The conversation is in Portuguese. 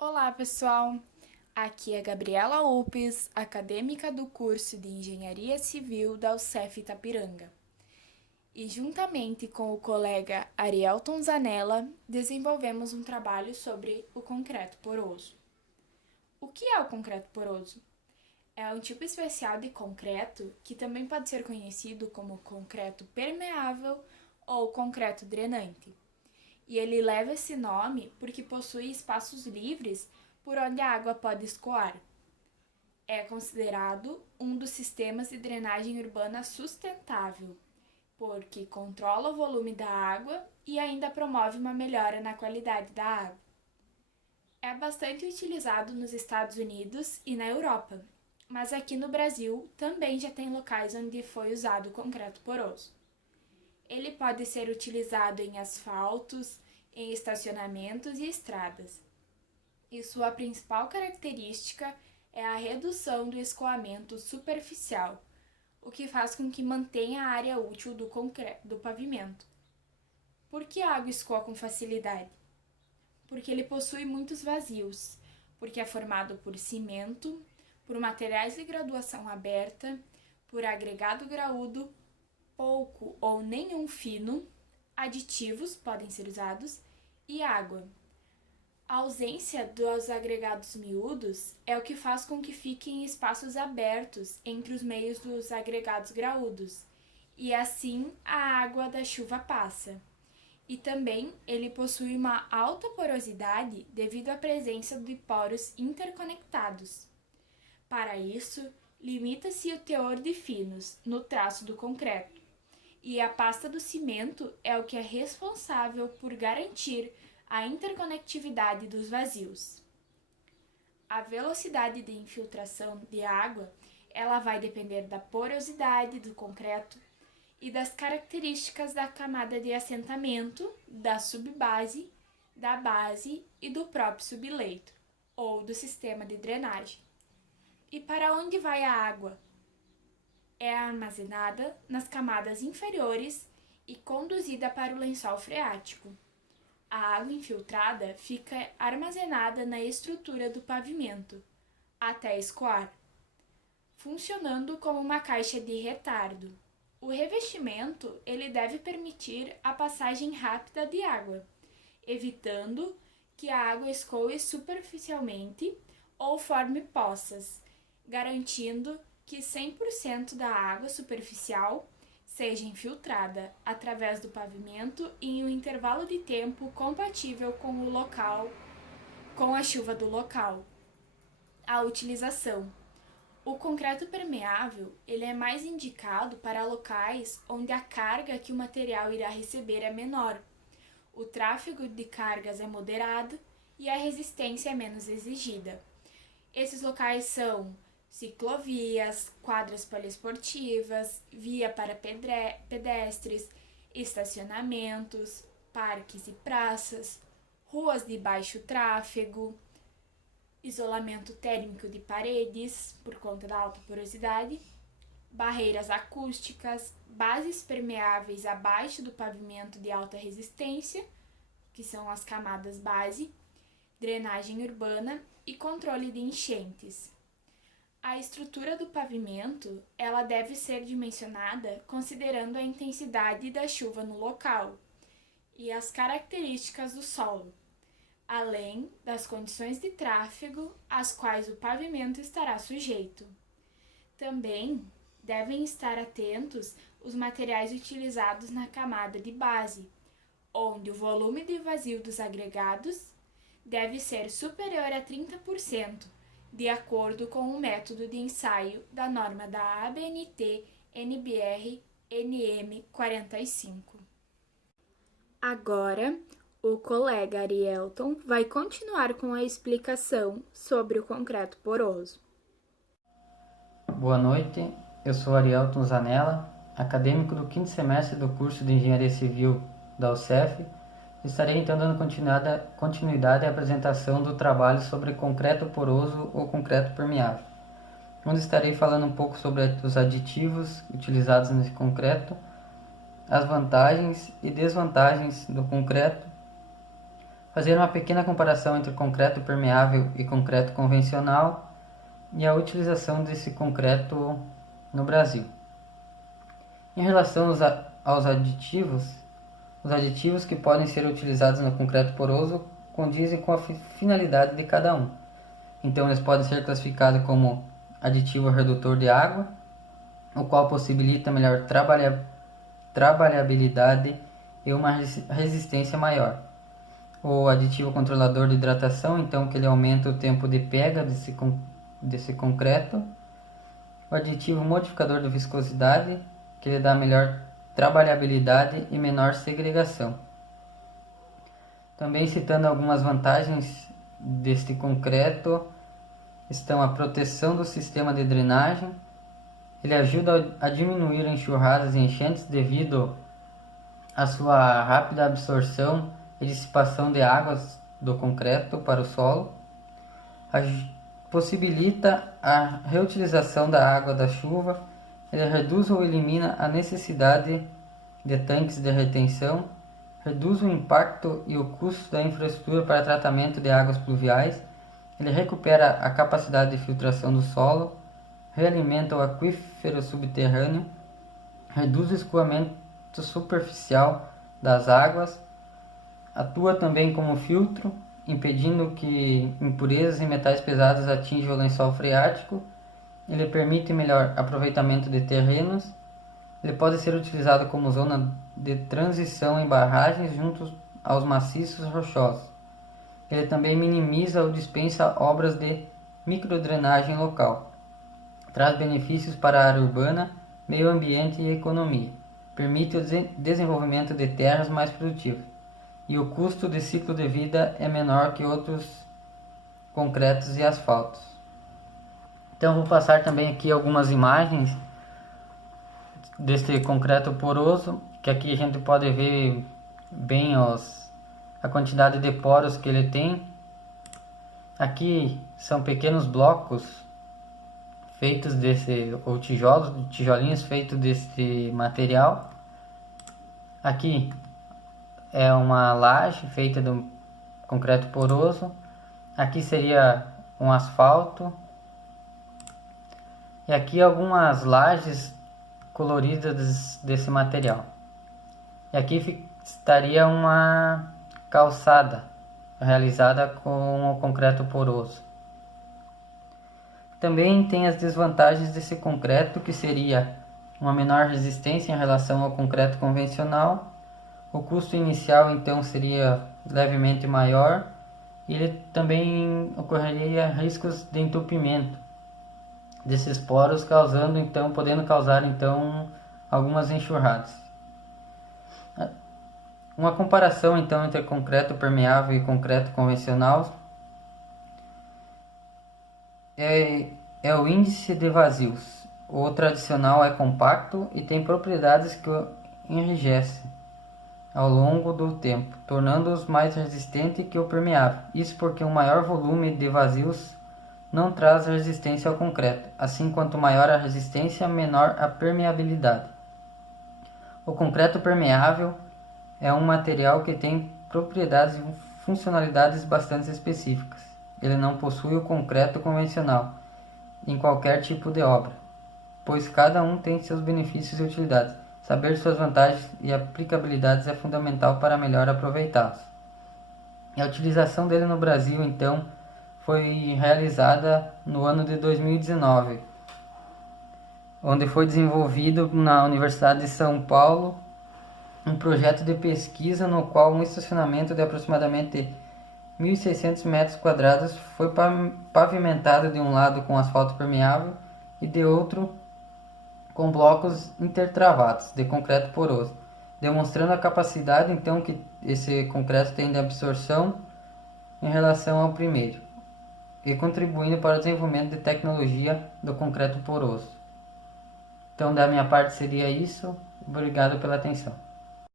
Olá, pessoal! Aqui é Gabriela Upes, acadêmica do curso de Engenharia Civil da UCEF Itapiranga. E juntamente com o colega Arielton Zanella, desenvolvemos um trabalho sobre o concreto poroso. O que é o concreto poroso? É um tipo especial de concreto que também pode ser conhecido como concreto permeável ou concreto drenante. E ele leva esse nome porque possui espaços livres por onde a água pode escoar. É considerado um dos sistemas de drenagem urbana sustentável, porque controla o volume da água e ainda promove uma melhora na qualidade da água. É bastante utilizado nos Estados Unidos e na Europa, mas aqui no Brasil também já tem locais onde foi usado concreto poroso. Ele pode ser utilizado em asfaltos, em estacionamentos e estradas. E sua principal característica é a redução do escoamento superficial, o que faz com que mantenha a área útil do pavimento. Por que a água escoa com facilidade? Porque ele possui muitos vazios, porque é formado por cimento, por materiais de graduação aberta, por agregado graúdo, pouco ou nenhum fino, aditivos podem ser usados e água. A ausência dos agregados miúdos é o que faz com que fiquem espaços abertos entre os meios dos agregados graúdos, e assim a água da chuva passa. E também ele possui uma alta porosidade devido à presença de poros interconectados. Para isso, limita-se o teor de finos no traço do concreto, e a pasta do cimento é o que é responsável por garantir a interconectividade dos vazios. A velocidade de infiltração de água, ela vai depender da porosidade do concreto e das características da camada de assentamento, da subbase, da base e do próprio subleito, ou do sistema de drenagem. E para onde vai a água? É armazenada nas camadas inferiores e conduzida para o lençol freático. A água infiltrada fica armazenada na estrutura do pavimento, até escoar, funcionando como uma caixa de retardo. O revestimento ele deve permitir a passagem rápida de água, evitando que a água escoe superficialmente ou forme poças, garantindo que 100% da água superficial seja infiltrada através do pavimento em um intervalo de tempo compatível com a chuva do local. A utilização. O concreto permeável ele é mais indicado para locais onde a carga que o material irá receber é menor, o tráfego de cargas é moderado e a resistência é menos exigida. Esses locais são ciclovias, quadras poliesportivas, via para pedestres, estacionamentos, parques e praças, ruas de baixo tráfego, isolamento térmico de paredes por conta da alta porosidade, barreiras acústicas, bases permeáveis abaixo do pavimento de alta resistência, que são as camadas base, drenagem urbana e controle de enchentes. A estrutura do pavimento, ela deve ser dimensionada considerando a intensidade da chuva no local e as características do solo, além das condições de tráfego às quais o pavimento estará sujeito. Também devem estar atentos os materiais utilizados na camada de base, onde o volume de vazio dos agregados deve ser superior a 30%, de acordo com o método de ensaio da norma da ABNT NBR NM 45. Agora, o colega Arielton vai continuar com a explicação sobre o concreto poroso. Boa noite, eu sou Arielton Zanella, acadêmico do quinto semestre do curso de Engenharia Civil da UCEF. Estarei então dando continuidade à apresentação do trabalho sobre concreto poroso ou concreto permeável, onde estarei falando um pouco sobre os aditivos utilizados nesse concreto, as vantagens e desvantagens do concreto, fazer uma pequena comparação entre concreto permeável e concreto convencional e a utilização desse concreto no Brasil. Em relação aos aditivos, os aditivos que podem ser utilizados no concreto poroso condizem com a finalidade de cada um. Então, eles podem ser classificados como aditivo redutor de água, o qual possibilita melhor trabalhabilidade e uma resistência maior. O aditivo controlador de hidratação, então, que ele aumenta o tempo de pega desse concreto. O aditivo modificador de viscosidade, que ele dá melhor trabalhabilidade e menor segregação. Também citando algumas vantagens deste concreto, estão a proteção do sistema de drenagem. Ele ajuda a diminuir enxurradas e enchentes devido à sua rápida absorção e dissipação de águas do concreto para o solo. Possibilita a reutilização da água da chuva. Ele reduz ou elimina a necessidade de tanques de retenção, reduz o impacto e o custo da infraestrutura para tratamento de águas pluviais, ele recupera a capacidade de filtração do solo, realimenta o aquífero subterrâneo, reduz o escoamento superficial das águas, atua também como filtro, impedindo que impurezas e metais pesados atinjam o lençol freático. Ele permite melhor aproveitamento de terrenos. Ele pode ser utilizado como zona de transição em barragens junto aos maciços rochosos. Ele também minimiza ou dispensa obras de microdrenagem local. Traz benefícios para a área urbana, meio ambiente e economia. Permite o desenvolvimento de terras mais produtivas. E o custo de ciclo de vida é menor que outros concretos e asfaltos. Então vou passar também aqui algumas imagens deste concreto poroso, que aqui a gente pode ver bem a quantidade de poros que ele tem. Aqui são pequenos blocos feitos ou tijolinhos feitos desse material. Aqui é uma laje feita do concreto poroso. Aqui seria um asfalto. E aqui algumas lajes coloridas desse material. E aqui estaria uma calçada realizada com o concreto poroso. Também tem as desvantagens desse concreto, que seria uma menor resistência em relação ao concreto convencional. O custo inicial então seria levemente maior e ele também ocorreria riscos de entupimento desses poros, podendo causar algumas enxurradas. Uma comparação então entre concreto permeável e concreto convencional é o índice de vazios. O tradicional é compacto e tem propriedades que o enrijecem ao longo do tempo, tornando-os mais resistentes que o permeável. Isso porque um maior volume de vazios não traz resistência ao concreto. Assim, quanto maior a resistência, menor a permeabilidade. O concreto permeável é um material que tem propriedades e funcionalidades bastante específicas. Ele não possui o concreto convencional em qualquer tipo de obra, pois cada um tem seus benefícios e utilidades. Saber suas vantagens e aplicabilidades é fundamental para melhor aproveitá-los. A utilização dele no Brasil, então, foi realizada no ano de 2019, onde foi desenvolvido na Universidade de São Paulo um projeto de pesquisa no qual um estacionamento de aproximadamente 1.600 metros quadrados foi pavimentado de um lado com asfalto permeável e de outro com blocos intertravados de concreto poroso, demonstrando a capacidade então que esse concreto tem de absorção em relação ao primeiro, e contribuindo para o desenvolvimento de tecnologia do concreto poroso. Então, da minha parte seria isso. Obrigado pela atenção.